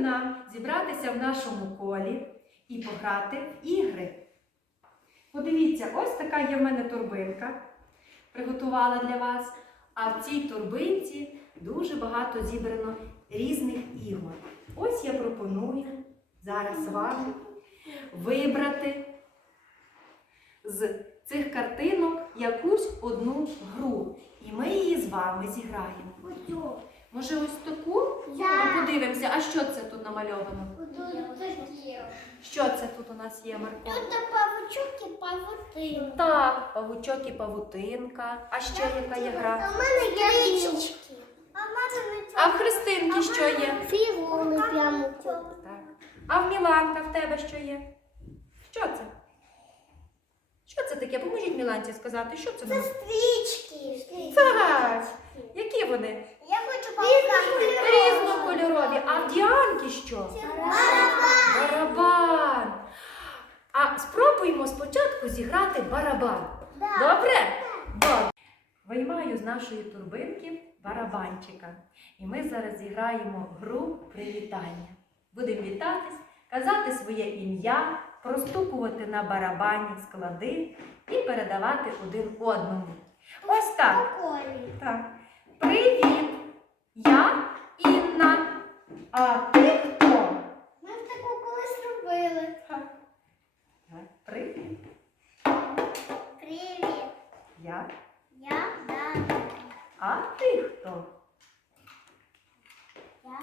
нам зібратися в нашому колі і пограти в ігри. Подивіться, ось така є в мене торбинка. Приготувала для вас. А в цій торбинці дуже багато зібрано різних ігор. Ось я пропоную зараз вам вибрати з цих картинок якусь одну гру. І ми її з вами зіграємо. Може, ось подивимося, а що це тут намальовано? Що це тут у нас є, Марко? Тут павучок і павутин. Так, павучок і павутинка. А ще яка є гра? У мене є річки. А в Христинки що є? фігури прямо. Так. А в Міланка в тебе що є? Що це? Що це таке? Поможіть Міланці сказати, що це? нам? Стрічки. Так. Які вони? Я хочу павука. Різнокольорові. А в Діанки що? Барабан. А спробуємо спочатку зіграти барабан. Добре? Добре. Виймаю з нашої турбинки барабанчика. І ми зараз зіграємо гру привітання. Будемо вітатись, казати своє ім'я, простукувати на барабані склади і передавати один одному. Ось так. Так. Привіт! А ти хто? Ми таку колись робили. Привіт. Привіт. Я. Я Дана. А ти хто? Я.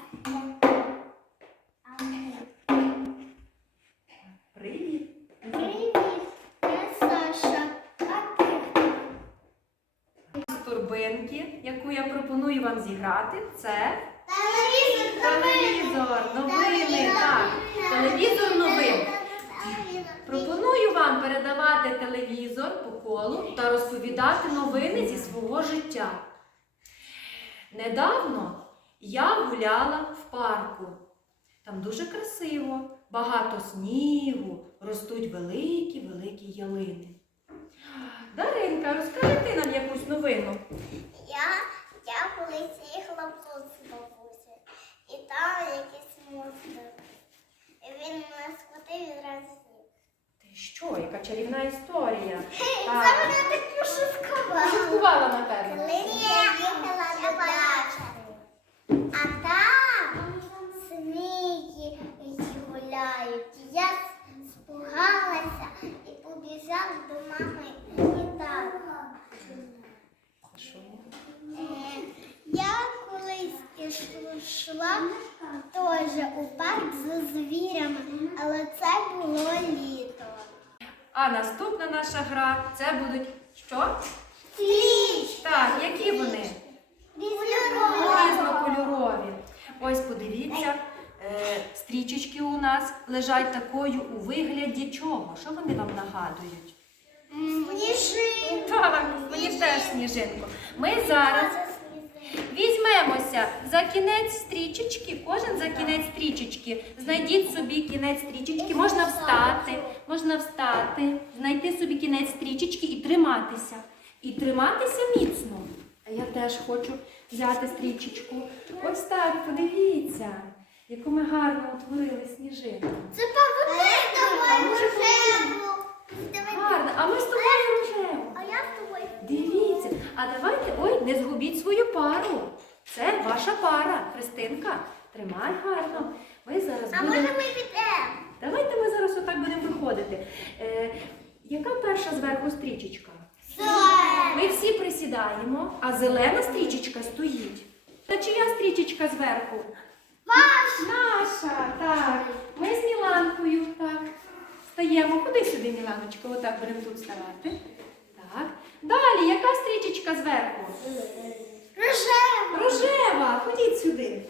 Привіт. Привіт. Я Саша. А ти хто? З турбинки, яку я пропоную вам зіграти, це Телевізор. Телевізор, новини. Так, телевізор новин. Пропоную вам передавати телевізор по колу та розповідати новини зі свого життя. Недавно я гуляла в парку. Там дуже красиво, багато снігу, ростуть великі-великі ялини. Даринка, розкажи ти нам якусь новину. Я, я колись їхала в тут з бабусею. І там якийсь монстр. І він мене схватив і зразу з'їв. Ти що, яка чарівна історія? Це Так. мене так пошуткувало. Шуткувала, напевно. Колись я їхала до дачі. А там змії гуляють. Я спугалася і побіжала до мами і тата. Що? Е, Я колись йшла теж у парк з звірями, але це було літо. А наступна наша гра це будуть що? Стріч! Так, які вони? Різнокольорові. Ось подивіться, е, стрічечки у нас лежать такою у вигляді чого? Що вони вам нагадують? Сніжинка. Так, мені теж сніжинку. Ми зараз візьмемося за кінець стрічечки, кожен за кінець стрічечки. Знайдіть собі кінець стрічечки, можна встати, можна встати, знайти собі кінець стрічечки і триматися. І триматися міцно. А я теж хочу взяти стрічечку. Ось так, подивіться, яку ми гарно утворили сніжинку. Це павутин. А може, рожеву. Гарно, а ми з тобою рожево. А я з тобою. Дивіться, а давайте, ой, не згубіть. Це ваша пара, Христинка. Тримай гарно. Ми зараз А будемо. може ми підемо? Давайте ми зараз отак будемо виходити. Е, яка перша зверху стрічечка? Ми всі присідаємо, а зелена стрічечка стоїть. Та чия стрічечка зверху? Ваш. Наша, так. Ми з Міланкою, так. Стаємо. Куди сюди, Міланочко? Отак будемо тут ставати. Так. Далі, яка стрічечка зверху? Рожева. Рожева, ходіть сюди.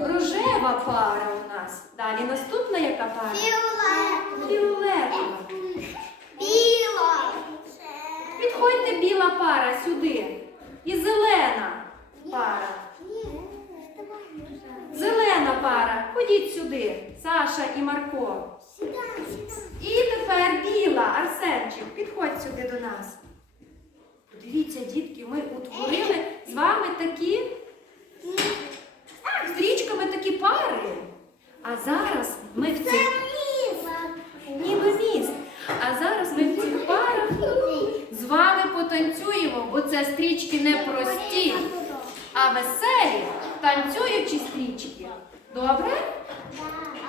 Рожева пара у нас. Далі наступна яка пара? Фіолетова. Фіолетова. Біла. Підходьте біла пара сюди. І зелена пара. Зелена пара. Ходіть сюди. Саша і Марко. І тепер біла, Арсенчик, підходь сюди до нас. Подивіться, дітки, ми утворили з вами такі стрічками такі пари. А зараз ми в цих ніби міст. А зараз ми в цих парах з вами потанцюємо, бо це стрічки не прості, а веселі, танцюючі стрічки. Добре?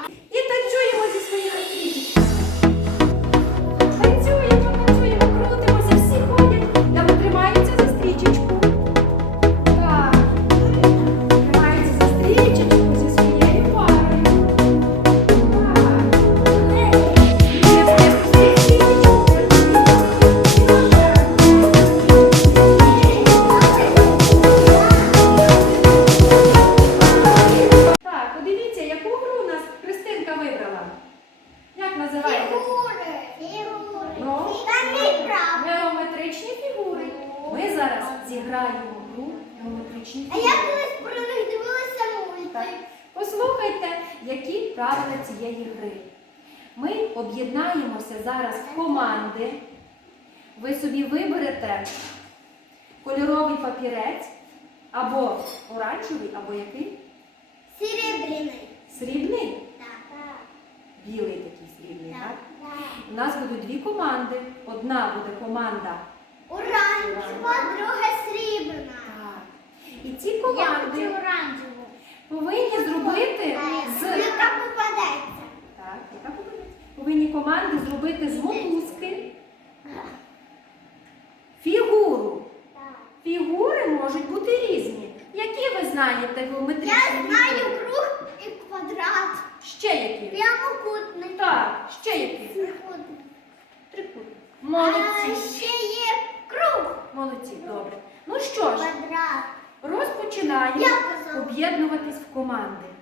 І танцюємо зі своїми стрічками. Гру геометричні А я колись про них дивилася мультик. Послухайте, які правила цієї гри. Ми об'єднаємося зараз в команди. Ви собі виберете кольоровий папірець або оранжевий, або який? Серебряний. Срібний. Так. Білий такий срібний, так? Так. У нас будуть дві команди. Одна буде команда. Оранжева, друга срібна. Так. І ці Я хочу команди оранжеву. Повинні зробити з Яка попадеться. Так, яка повинна? Повинні команди зробити з мотузки фігуру. Фігури можуть бути різні. Які ви знаєте геометричні Я знаю круг і квадрат. Ще які? Прямокутний. Так, ще які? Трикутний. Трикутні. А Молодці. ще є круг. Молодці, добре. Ну що ж, Квадрат. розпочинаємо Я. об'єднуватись в команди.